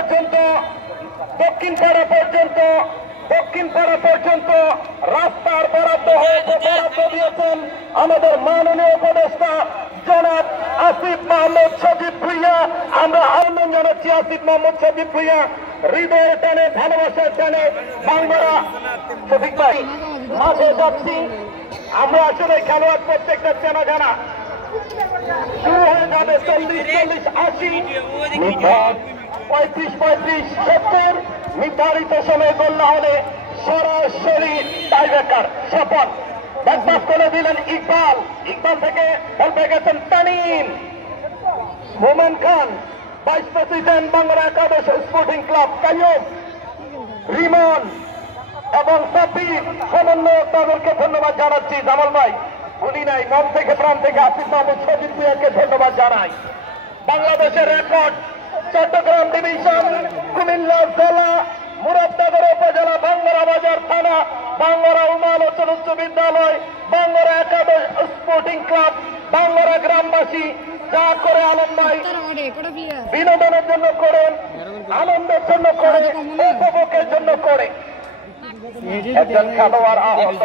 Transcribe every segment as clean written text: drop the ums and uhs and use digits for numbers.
পর্যন্ত দক্ষিণ পাড়া পর্যন্ত রাস্তার বরাদ্দ দিয়েছেন আমাদের মাননীয় উপদেষ্টা জনাব আসিফ মাহমুদ সজীব ভুঁইয়া। আমরা আহ্বান জানাচ্ছি আসিফ মাহমুদ সজীব ভুঁইয়া, হৃদয়ের টানে ভালোবাসার টানে বাংলারা সঠিক ভাই মাঠে যাচ্ছি। আমরা আসলে খেলোয়াড় প্রত্যেকটা চেনা জানা শুরু হয়ে যাবে 40-40-80 35-35 70 নির্ধারিত সময়ে গোল না হলে সরাসরি টাইব্রেকার। স্বপন ব্যাকপাস করে দিলেন ইকবাল থেকে বল পেয়ে গেছেন তানিম। মোমেন খান, ভাইস প্রেসিডেন্ট বাংলা একাদশ স্পোর্টিং ক্লাব কাইয়ুম, রিমন এবং সাব্বির সমন্বয়ক তাদেরকে ধন্যবাদ জানাচ্ছি। জামাল ভাই ভুলি নাই, মন থেকে প্রাণ থেকে আসিফ মাহমুদ সজীব ভুঁইয়াকে ধন্যবাদ জানাই। বাংলাদেশের রেকর্ড চট্টগ্রাম ডিভিশন, কুমিল্লা জেলা, মুরাদনগর উপজেলা, বাঙ্গারা বাজার থানা, বাঙ্গারা উমালোচন উচ্চ বিদ্যালয়, বাঙ্গারা একাদশ স্পোর্টিং ক্লাব, বাঙ্গারা গ্রামবাসী যা করে আলম ভাই বিনোদনের জন্য করেন, আনন্দের জন্য করে, উপভোগের জন্য করে। একজন খেলোয়াড় আহত,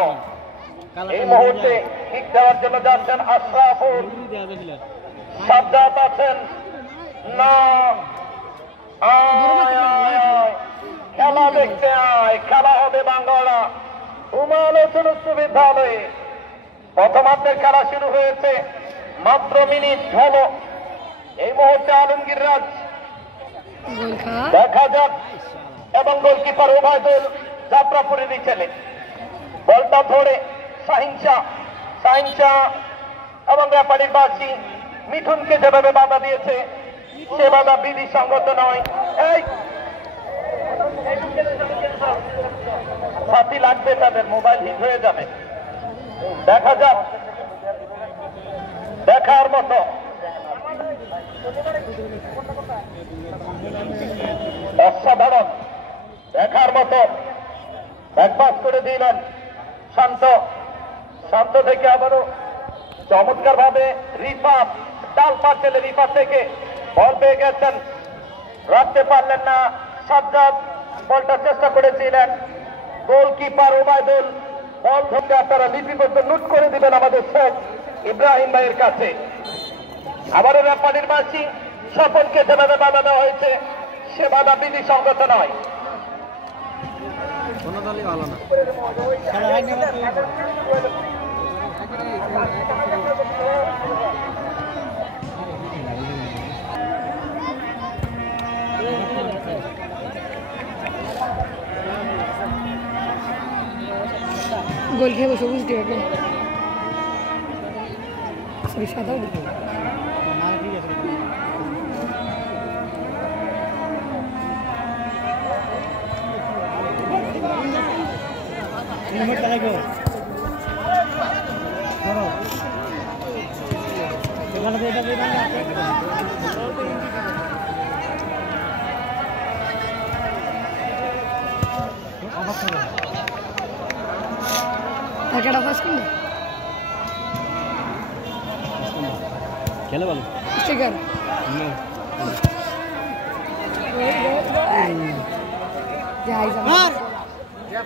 এই মুহূর্তে কিক দেওয়ার জন্য যাচ্ছেন আশরাফুল, সাজ্জাদ আছেন না, খেলা দেখতে আয়, খেলা হবে বাঙ্গারা উমালোচন উচ্চ বিদ্যালয়ে। প্রথমার্ধের খেলা শুরু হয়েছে, মাত্র মিনিট হলো। এই মুহূর্তে আলমগীর রাজ দেখা যাক এবং গোলকিপার ওবায়দুল যাত্রাপুরীরই ছেলে বলটা ধরে সাহিংসা এবং রেফারির বাসী মিঠুনকে যেভাবে বাধা দিয়েছে সে বাধা বিধি সঙ্গত নয়। এই সাথী লাগবে, তাদের মোবাইল হিট হয়ে যাবে। দেখা যাক, দেখার মতো অসাধারণ, দেখার মতো ব্যাকপাস করে দিলেন শান্ত থেকে আবারও চমৎকার ভাবে রিফাত, ডাল পাচ্ছেন রিফাত থেকে বল পেয়ে গেছেন, রাখতে পারলেন না সাজ্জাদ, বলটা চেষ্টা করেছিলেন। গোলকিপার ওবায়দুল বল ধরতে আপনারা লিপিবদ্ধ নোট করে দিবেন আমাদের শেখ ইব্রাহিম ভাইয়ের কাছে। আবারও রেফারির বাসী স্বপনকে যেভাবে বাধা দেওয়া হয়েছে সে বাধা বিধি সঙ্গত নয়। গোল খেয়ে সবুজ দিয়ে সাদা খেলে ভালো স্টিকার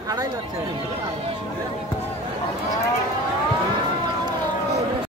ফাড়াই যাচ্ছে।